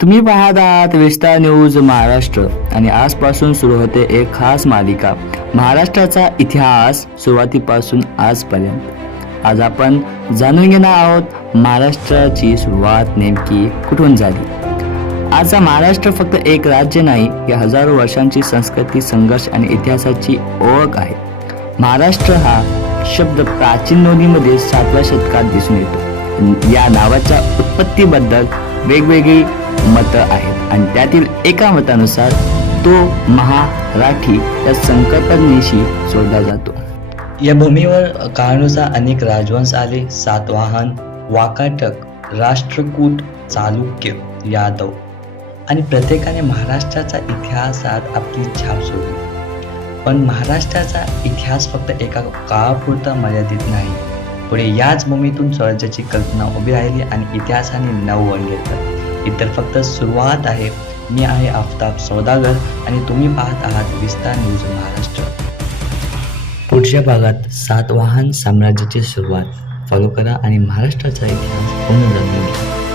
तुम्ही पाहत आहात विस्तार न्यूज महाराष्ट्र आणि आजपासून सुरू होते एक खास मालिका महाराष्ट्राचा इतिहास सुरुवातीपासून आजपर्यंत. आज आपण जाणून घेणार आहोत महाराष्ट्राची सुरुवात नेमकी कुठून झाली. आजचा महाराष्ट्र फक्त एक राज्य नाही, ही हजारो वर्षांची संस्कृती, संघर्ष आणि इतिहासाची ओळख आहे. महाराष्ट्र हा शब्द प्राचीन नोंदीमध्ये 7व्या शतकात दिसून येतो. या नावाच्या उत्पत्तीबद्दल वेगवेगळी मतं आहेत आणि त्यातील एका मतानुसार तो महाराठी या संकल्पनेशी जोडला जातो. या भूमीवर काळानुसार अनेक राजवंश आले. सातवाहन, वाकाटक, राष्ट्रकूट, चालुक्य, यादव आणि प्रत्येकाने महाराष्ट्राच्या इतिहासात आपली छाप सोडली. पण महाराष्ट्राचा इतिहास फक्त एका काळापुरता मर्यादित नाही. पुढे याच भूमीतून स्वराज्याची कल्पना उभी राहिली आणि इतिहासाने नव वळण घेतलं. इतर फक्त सुरुवात आहे. मी आहे आफताब सौदागर आणि तुम्ही पाहत आहात विस्तार न्यूज महाराष्ट्र. पुढच्या भागात सातवाहन साम्राज्याची सुरुवात फॉलो करा आणि महाराष्ट्राचा इतिहास पूर्ण जाणून घ्या.